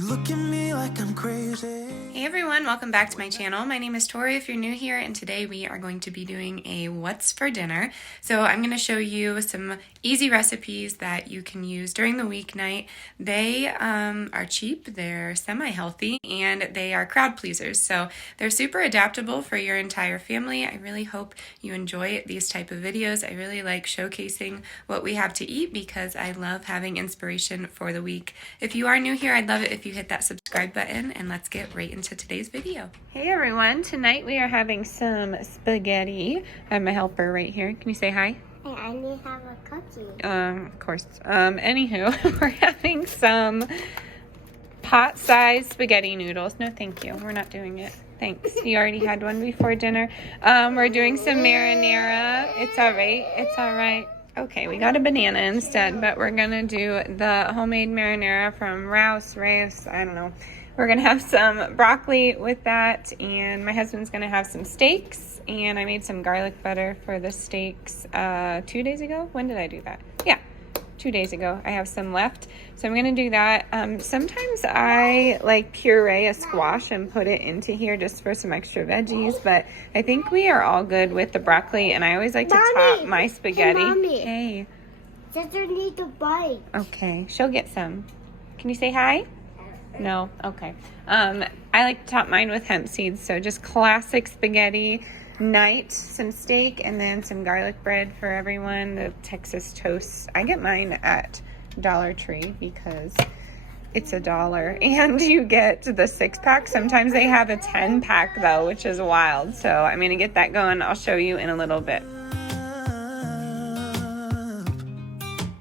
You look at me like I'm crazy. Hey everyone, welcome back to my channel. My name is Tori if you're new here, and today we are going to be doing a what's for dinner. So I'm going to show you some easy recipes that you can use during the weeknight. They are cheap, they're semi-healthy, and they are crowd pleasers. So they're super adaptable for your entire family. I really hope you enjoy these type of videos. I really like showcasing what we have to eat because I love having inspiration for the week. If you are new here, I'd love it if you hit that subscribe button, and let's get right into today's video. Hey everyone, tonight we are having some spaghetti. I have my helper right here. Can you say hi? Hey, I need to have a cookie. Of course. Anywho, we're having some pot-sized spaghetti noodles. No, thank you. We're not doing it. Thanks. You already had one before dinner. We're doing some marinara. It's all right. It's all right. Okay, we got a banana instead, but we're gonna do the homemade marinara from Rouse, I don't know. We're gonna have some broccoli with that, and my husband's gonna have some steaks, and I made some garlic butter for the steaks 2 days ago. When did I do that? Yeah, 2 days ago. I have some left, so I'm gonna do that. Sometimes I like puree a squash and put it into here just for some extra veggies, but I think we are all good with the broccoli, and I always like to top my spaghetti. Hey, Mommy. Hey. Sister needs a bite. Okay, she'll get some. Can you say hi? No? Okay. I like to top mine with hemp seeds, so just classic spaghetti night, some steak, and then some garlic bread for everyone, the Texas toast. I get mine at Dollar Tree because it's $1 and you get the 6-pack. Sometimes they have a 10-pack though, which is wild. So I'm gonna get that going. I'll show you in a little bit.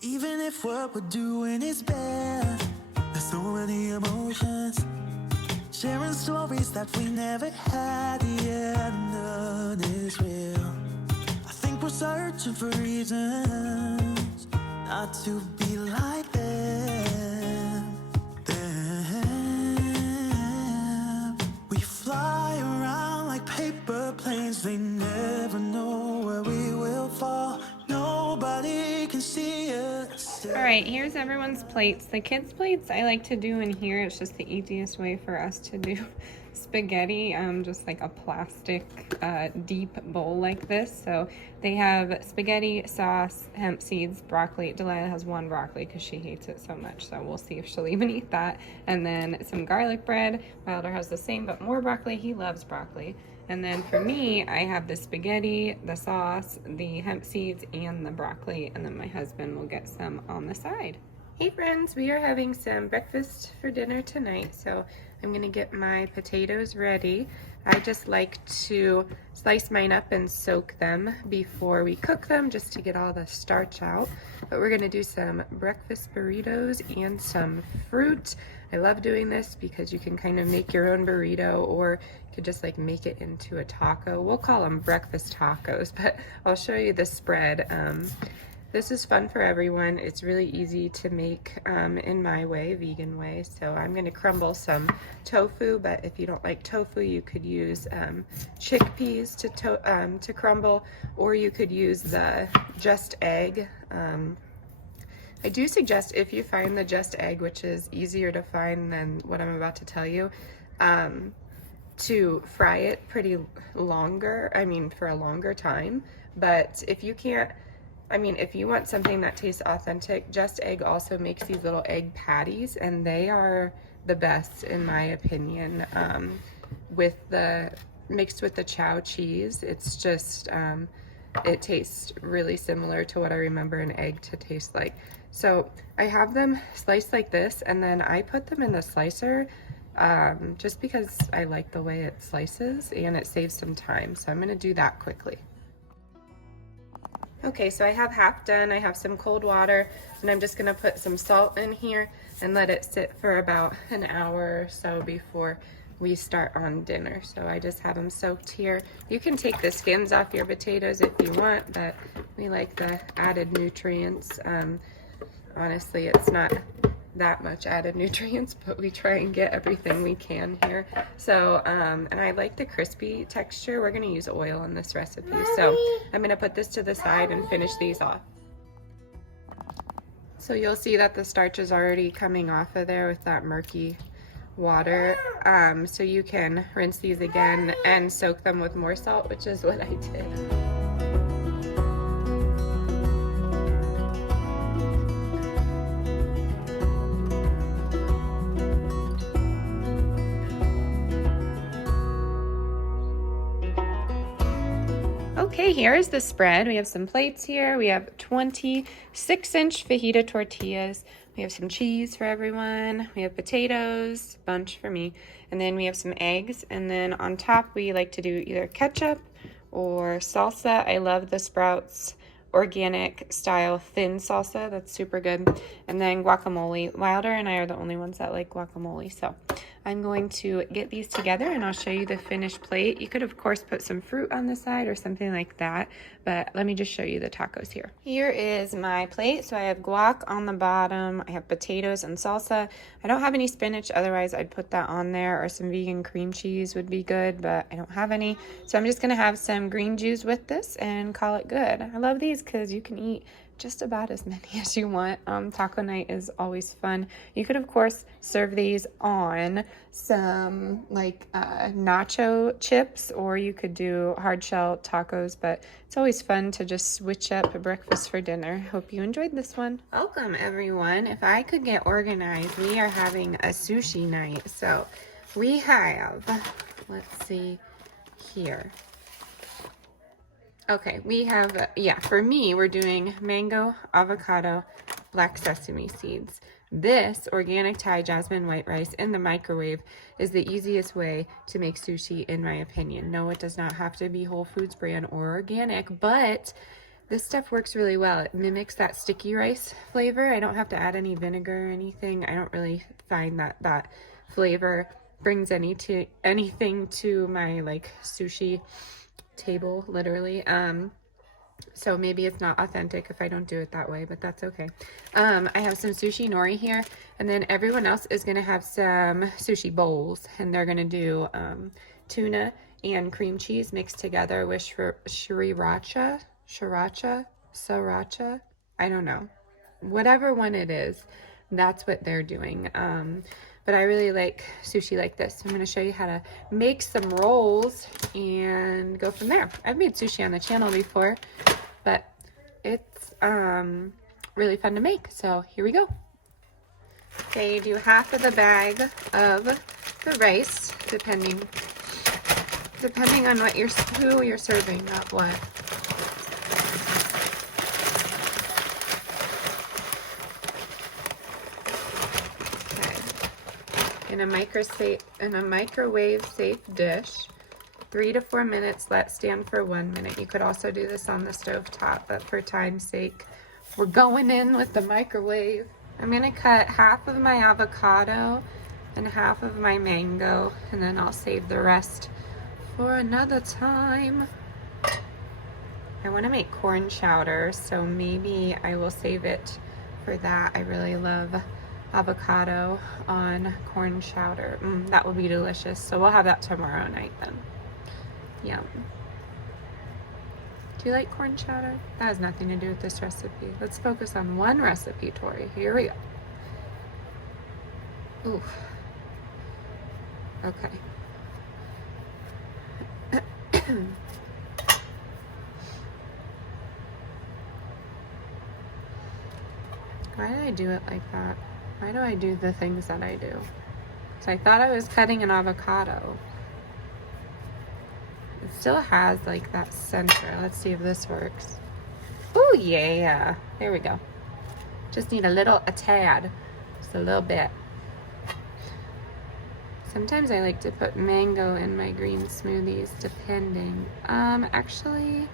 Even if what we're doing is bad, there's so many emotions. Sharing stories that we never had, yeah, none is real. I think we're searching for reasons not to be like them. We fly around like paper planes, they never know where we will fall. Nobody can see us. All right, here's everyone's plates. The kids' plates I like to do in here. It's just the easiest way for us to do spaghetti, just like a plastic deep bowl like this. So they have spaghetti, sauce, hemp seeds, broccoli. Delilah has one broccoli because she hates it so much, so we'll see if she'll even eat that. And then some garlic bread. Wilder has the same but more broccoli. He loves broccoli. And then for me, I have the spaghetti, the sauce, the hemp seeds, and the broccoli, and then my husband will get some on the side. Hey friends, we are having some breakfast for dinner tonight, so I'm gonna get my potatoes ready. I just like to slice mine up and soak them before we cook them just to get all the starch out. But we're gonna do some breakfast burritos and some fruit. I love doing this because you can kind of make your own burrito, or you could just like make it into a taco. We'll call them breakfast tacos, but I'll show you the spread. This is fun for everyone. It's really easy to make in my way, vegan way. So I'm gonna crumble some tofu, but if you don't like tofu, you could use chickpeas to crumble, or you could use the just egg. I do suggest, if you find the just egg, which is easier to find than what I'm about to tell you, to fry it pretty longer, for a longer time. But if you can't, if you want something that tastes authentic, Just Egg also makes these little egg patties, and they are the best in my opinion. Mixed with the chow cheese, it's just, it tastes really similar to what I remember an egg to taste like. So I have them sliced like this, and then I put them in the slicer just because I like the way it slices and it saves some time. So I'm gonna do that quickly. Okay, so I have half done. I have some cold water, and I'm just gonna put some salt in here and let it sit for about an hour or so before we start on dinner. So I just have them soaked here. You can take the skins off your potatoes if you want, but we like the added nutrients. Honestly, it's not that much added nutrients, but we try and get everything we can here. So, and I like the crispy texture. We're gonna use oil in this recipe. So I'm gonna put this to the side and finish these off. So you'll see that the starch is already coming off of there with that murky water, so you can rinse these again and soak them with more salt, which is what I did. Okay, here's the spread. We have some plates here. We have 26-inch fajita tortillas. We have some cheese for everyone. We have potatoes, bunch for me. And then we have some eggs. And then on top, we like to do either ketchup or salsa. I love the Sprouts organic style thin salsa. That's super good. And then guacamole. Wilder and I are the only ones that like guacamole. So I'm going to get these together and I'll show you the finished plate. You could of course put some fruit on the side or something like that, but let me just show you the tacos here. Here is my plate. So I have guac on the bottom. I have potatoes and salsa. I don't have any spinach, otherwise I'd put that on there, or some vegan cream cheese would be good, but I don't have any. So I'm just gonna have some green juice with this and call it good. I love these because you can eat just about as many as you want. Taco night is always fun. You could of course serve these on some like nacho chips, or you could do hard shell tacos, but it's always fun to just switch up a breakfast for dinner. Hope you enjoyed this one. Welcome everyone. If I could get organized, we are having a sushi night. So we have, let's see here. Okay, we have, for me, we're doing mango, avocado, black sesame seeds. This organic Thai jasmine white rice in the microwave is the easiest way to make sushi, in my opinion. No, it does not have to be Whole Foods brand or organic, but this stuff works really well. It mimics that sticky rice flavor. I don't have to add any vinegar or anything. I don't really find that that flavor brings anything to my like sushi table, literally. So maybe it's not authentic if I don't do it that way, but that's okay. I have some sushi nori here, and then everyone else is gonna have some sushi bowls, and they're gonna do tuna and cream cheese mixed together with sriracha, I don't know, whatever one it is, that's what they're doing. But I really like sushi like this. I'm gonna show you how to make some rolls and go from there. I've made sushi on the channel before, but it's really fun to make. So here we go. Okay, you do half of the bag of the rice, depending on what who you're serving, not what. In a microwave safe dish, 3 to 4 minutes, let stand for 1 minute. You could also do this on the stove top, but for time's sake, we're going in with the microwave. I'm gonna cut half of my avocado and half of my mango, and then I'll save the rest for another time. I wanna make corn chowder, so maybe I will save it for that. I really love avocado on corn chowder. That will be delicious. So we'll have that tomorrow night then. Yum. Do you like corn chowder? That has nothing to do with this recipe. Let's focus on one recipe, Tori. Here we go. Ooh. Okay. Why did I do it like that? Why do I do the things that I do? So I thought I was cutting an avocado. It still has like that center. Let's see if this works. Oh yeah, there we go. Just need a tad, just a little bit. Sometimes I like to put mango in my green smoothies, depending. Actually,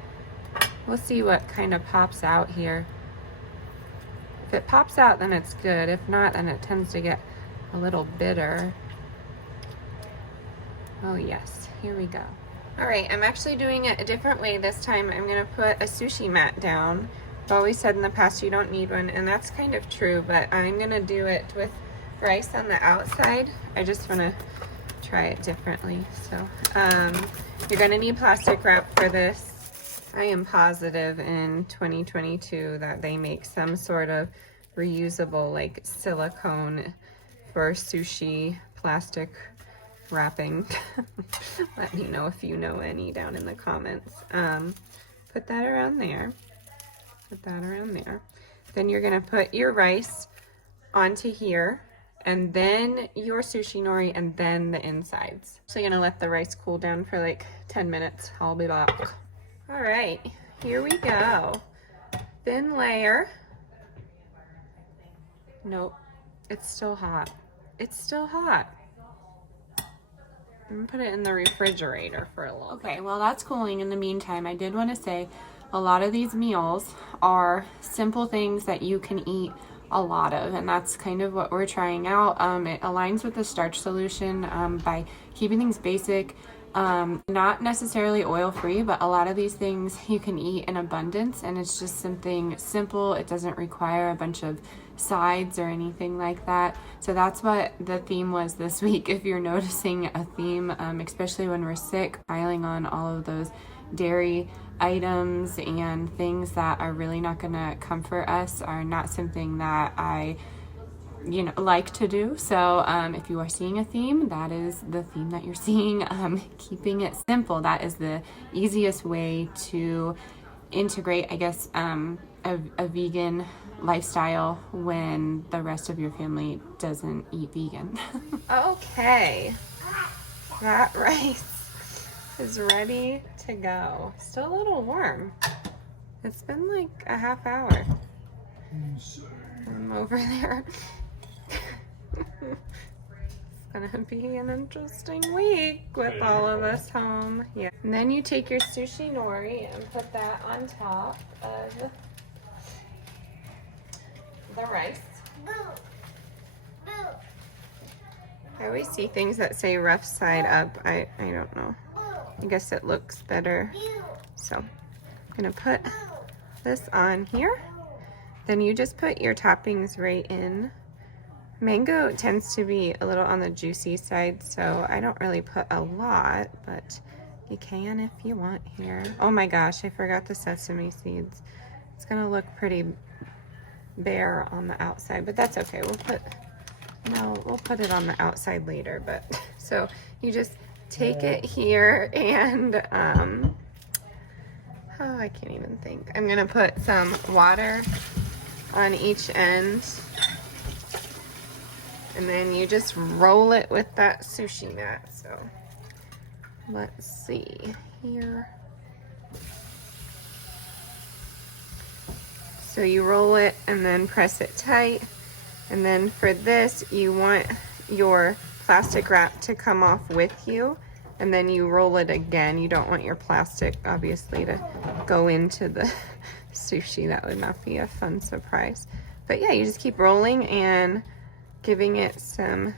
we'll see what kind of pops out here. If it pops out, then it's good. If not, then it tends to get a little bitter. Oh yes, here we go. All right, I'm actually doing it a different way this time. I'm gonna put a sushi mat down. I've always said in the past you don't need one, and that's kind of true, but I'm gonna do it with rice on the outside. I just wanna try it differently. So you're gonna need plastic wrap for this. I am positive in 2022 that they make some sort of reusable like silicone for sushi plastic wrapping. Let me know if you know any down in the comments. Put that around there. Put that around there. Then you're gonna put your rice onto here, and then your sushi nori, and then the insides. So you're gonna let the rice cool down for like 10 minutes. I'll be back. All right, here we go. Thin layer. Nope, it's still hot. It's still hot. I'm gonna put it in the refrigerator for a little bit. Okay, well that's cooling in the meantime. I did want to say a lot of these meals are simple things that you can eat a lot of, and that's kind of what we're trying out. It aligns with the starch solution by keeping things basic, not necessarily oil-free, but a lot of these things you can eat in abundance, and it's just something simple. It doesn't require a bunch of sides or anything like that. So that's what the theme was this week. If you're noticing a theme, especially when we're sick, piling on all of those dairy items and things that are really not gonna comfort us are not something that I like to do. So if you are seeing a theme, that is the theme that you're seeing. Keeping it simple, that is the easiest way to integrate, I guess, a vegan lifestyle when the rest of your family doesn't eat vegan. Okay, that rice is ready to go. Still a little warm. It's been like a half hour. I'm over there. It's gonna be an interesting week with all of us home. Yeah. And then you take your sushi nori and put that on top of the rice. I always see things that say rough side up. I don't know. I guess it looks better. So I'm gonna put this on here. Then you just put your toppings right in. Mango tends to be a little on the juicy side, so I don't really put a lot, but you can if you want here. Oh my gosh, I forgot the sesame seeds. It's gonna look pretty bare on the outside, but that's okay. We'll put it on the outside later. But so you just take it here and oh, I can't even think. I'm gonna put some water on each end, and then you just roll it with that sushi mat. So let's see here. So you roll it and then press it tight. And then for this, you want your plastic wrap to come off with you, and then you roll it again. You don't want your plastic, obviously, to go into the sushi. That would not be a fun surprise. But yeah, you just keep rolling and giving it some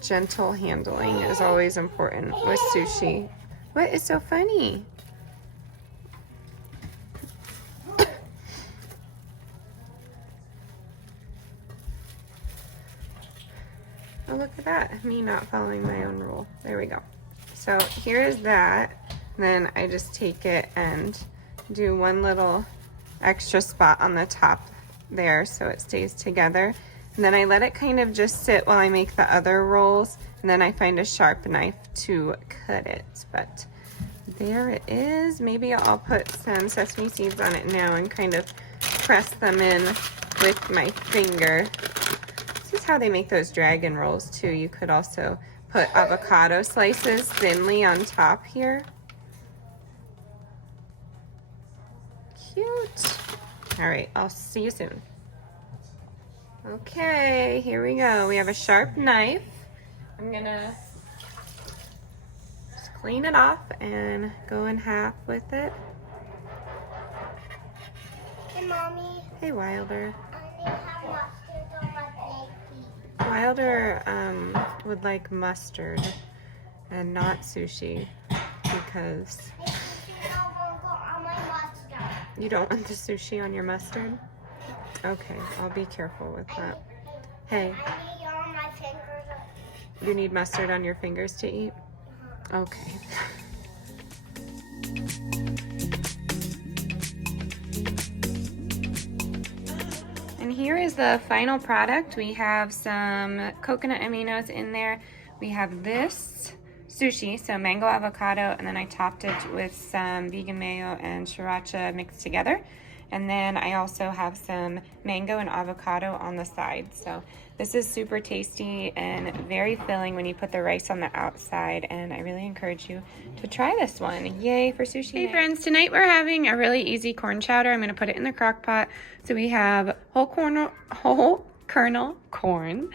gentle handling is always important with sushi. What is so funny? Oh, look at that, me not following my own rule. There we go. So here is that. Then I just take it and do one little extra spot on the top there so it stays together. And then I let it kind of just sit while I make the other rolls, and then I find a sharp knife to cut it. But there it is. Maybe I'll put some sesame seeds on it now and kind of press them in with my finger. This is how they make those dragon rolls too. You could also put avocado slices thinly on top here. Cute. All right, I'll see you soon. Okay, here we go. We have a sharp knife. I'm gonna just clean it off and go in half with it. Hey, Mommy. Hey, Wilder. I have mustard on my plate. Wilder would like mustard and not sushi because you don't want the sushi on your mustard? Okay, I'll be careful with that. Hey. I need on my fingers. You need mustard on your fingers to eat? Okay. And here is the final product. We have some coconut aminos in there. We have this sushi, so mango avocado, and then I topped it with some vegan mayo and sriracha mixed together. And then I also have some mango and avocado on the side. So this is super tasty and very filling when you put the rice on the outside, and I really encourage you to try this one. Yay for sushi. Hey friends, tonight we're having a really easy corn chowder. I'm gonna put it in the crock pot. So we have whole kernel corn.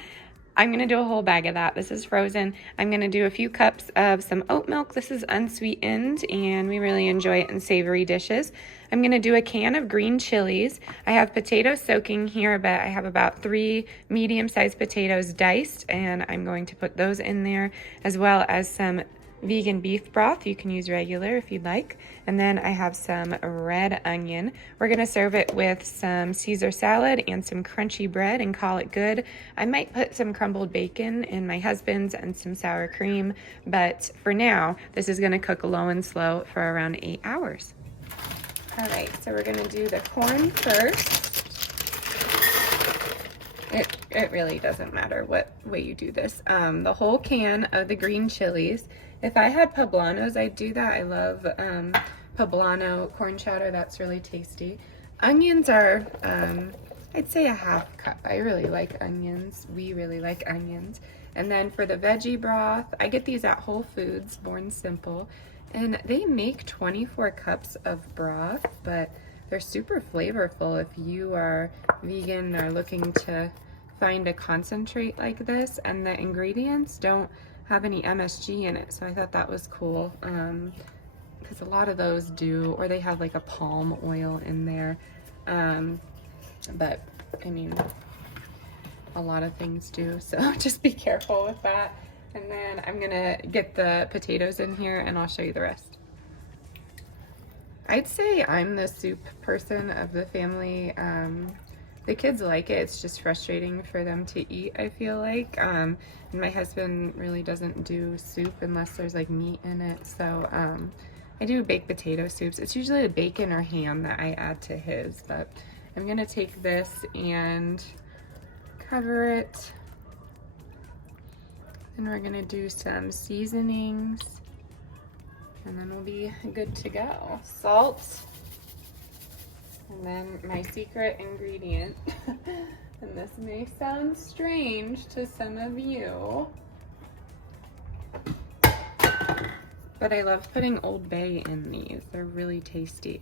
I'm gonna do a whole bag of that. This is frozen. I'm gonna do a few cups of some oat milk. This is unsweetened and we really enjoy it in savory dishes. I'm gonna do a can of green chilies. I have potatoes soaking here, but I have about 3 medium-sized potatoes diced, and I'm going to put those in there, as well as some vegan beef broth. You can use regular if you'd like. And then I have some red onion. We're gonna serve it with some Caesar salad and some crunchy bread and call it good. I might put some crumbled bacon in my husband's and some sour cream, but for now, this is gonna cook low and slow for around 8 hours. All right, so we're gonna do the corn first. It really doesn't matter what way you do this. The whole can of the green chilies. If I had Poblanos, I'd do that. I love Poblano corn chowder. That's really tasty. Onions are, I'd say a half cup. I really like onions. We really like onions. And then for the veggie broth, I get these at Whole Foods, Born Simple. And they make 24 cups of broth, but they're super flavorful if you are vegan or looking to find a concentrate like this. And the ingredients don't have any MSG in it, so I thought that was cool, because a lot of those do, or they have like a palm oil in there, but I mean, a lot of things do, so just be careful with that. And then I'm gonna get the potatoes in here and I'll show you the rest. I'd say I'm the soup person of the family. The kids like it. It's just frustrating for them to eat, I feel like. And my husband really doesn't do soup unless there's like meat in it. So I do baked potato soups. It's usually a bacon or ham that I add to his, but I'm gonna take this and cover it. And we're gonna do some seasonings, and then we'll be good to go. Salt, and then my secret ingredient, and this may sound strange to some of you, but I love putting Old Bay in these. They're really tasty.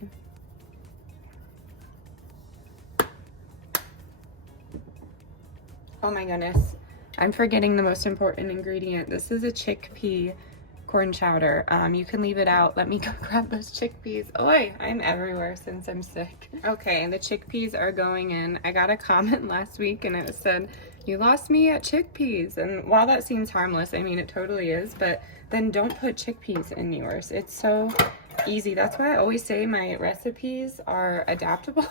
Oh my goodness. I'm forgetting the most important ingredient. This is a chickpea corn chowder. You can leave it out. Let me go grab those chickpeas. Oi, I'm everywhere since I'm sick. Okay, the chickpeas are going in. I got a comment last week and it said, "You lost me at chickpeas." And while that seems harmless, I mean, it totally is, but then don't put chickpeas in yours. It's so easy. That's why I always say my recipes are adaptable,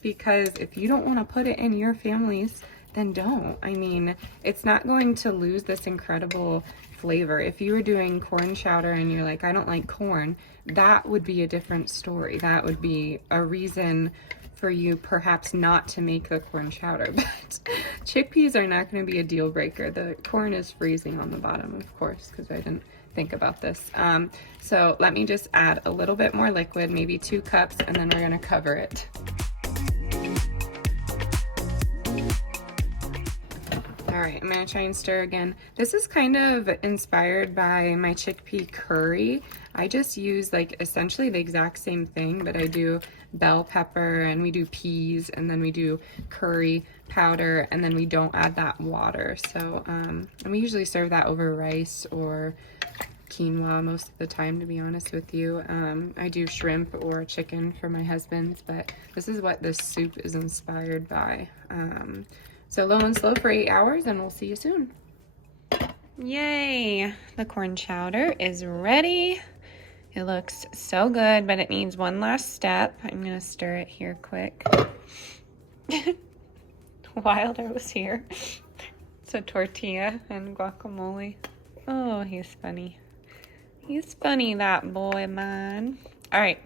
because if you don't want to put it in your family's, then don't. I mean, it's not going to lose this incredible flavor. If you were doing corn chowder and you're like, I don't like corn, that would be a different story. That would be a reason for you perhaps not to make the corn chowder. But chickpeas are not going to be a deal breaker. The corn is freezing on the bottom, of course, because I didn't think about this. So let me just add a little bit more liquid, maybe 2 cups, and then we're going to cover it. All right, I'm gonna try and stir again. This is kind of inspired by my chickpea curry. I just use like essentially the exact same thing, but I do bell pepper and we do peas and then we do curry powder and then we don't add that water. So, and we usually serve that over rice or quinoa most of the time, to be honest with you. I do shrimp or chicken for my husband's, but this is what this soup is inspired by. So low and slow for 8 hours, and we'll see you soon. Yay! The corn chowder is ready. It looks so good, but it needs one last step. I'm gonna stir it here quick. Wilder was here. So tortilla and guacamole. Oh, he's funny. He's funny, that boy, man. All right.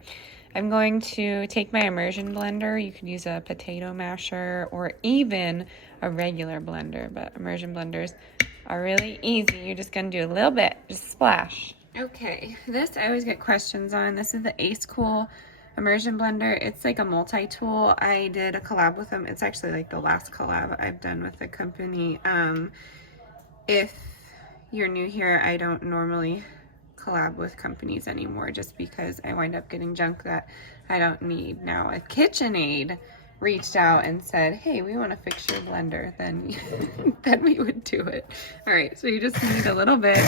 I'm going to take my immersion blender. You could use a potato masher or even a regular blender, but immersion blenders are really easy. You're just gonna do a little bit, just splash. Okay, this I always get questions on. This is the Ace Cool immersion blender. It's like a multi-tool. I did a collab with them. It's actually like the last collab I've done with the company. If you're new here, I don't normally collab with companies anymore just because I wind up getting junk that I don't need. Now, if KitchenAid reached out and said, hey, we want to fix your blender, then then we would do it. All right, so you just need a little bit.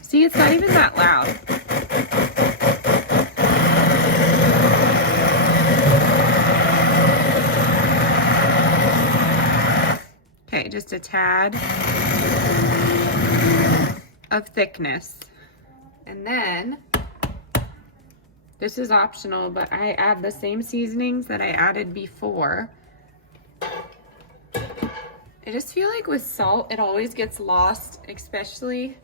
See, it's not even that loud. Okay, just a tad of thickness. And then, this is optional, but I add the same seasonings that I added before. I just feel like with salt, it always gets lost, especially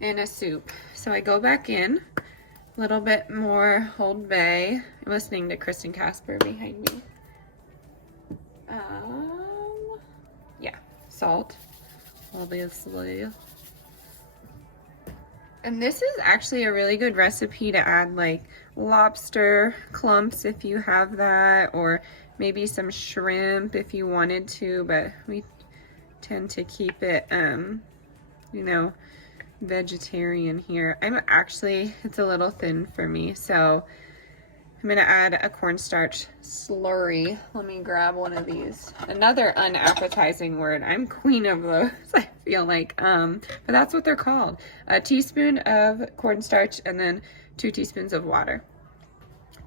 in a soup. So I go back in, a little bit more Old Bay. I'm listening to Kristen Casper behind me. Yeah, salt, obviously. And this is actually a really good recipe to add like lobster clumps if you have that, or maybe some shrimp if you wanted to, but we tend to keep it, you know, vegetarian here. It's a little thin for me, so I'm gonna add a cornstarch slurry. Let me grab one of these. Another unappetizing word. I'm queen of those, I feel like. But that's what they're called. A teaspoon of cornstarch and then 2 teaspoons of water.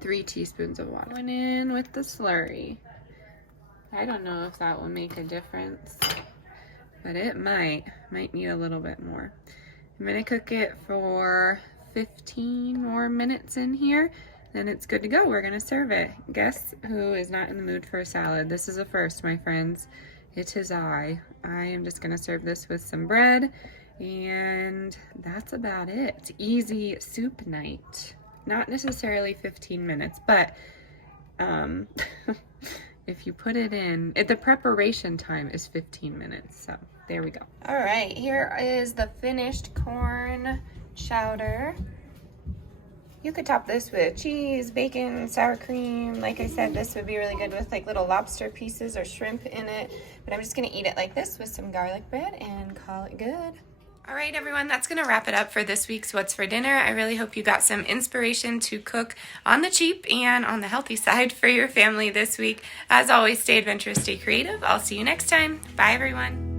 3 teaspoons of water. Going in with the slurry. I don't know if that will make a difference, but it might need a little bit more. I'm gonna cook it for 15 more minutes in here. Then it's good to go. We're gonna serve it. Guess who is not in the mood for a salad? This is a first, my friends. It is I. I am just gonna serve this with some bread, and that's about it. Easy soup night. Not necessarily 15 minutes, but if you put it in, the preparation time is 15 minutes, so there we go. All right, here is the finished corn chowder. You could top this with cheese, bacon, sour cream. Like I said, this would be really good with like little lobster pieces or shrimp in it. But I'm just gonna eat it like this with some garlic bread and call it good. All right, everyone, that's gonna wrap it up for this week's What's for Dinner. I really hope you got some inspiration to cook on the cheap and on the healthy side for your family this week. As always, stay adventurous, stay creative. I'll see you next time. Bye, everyone.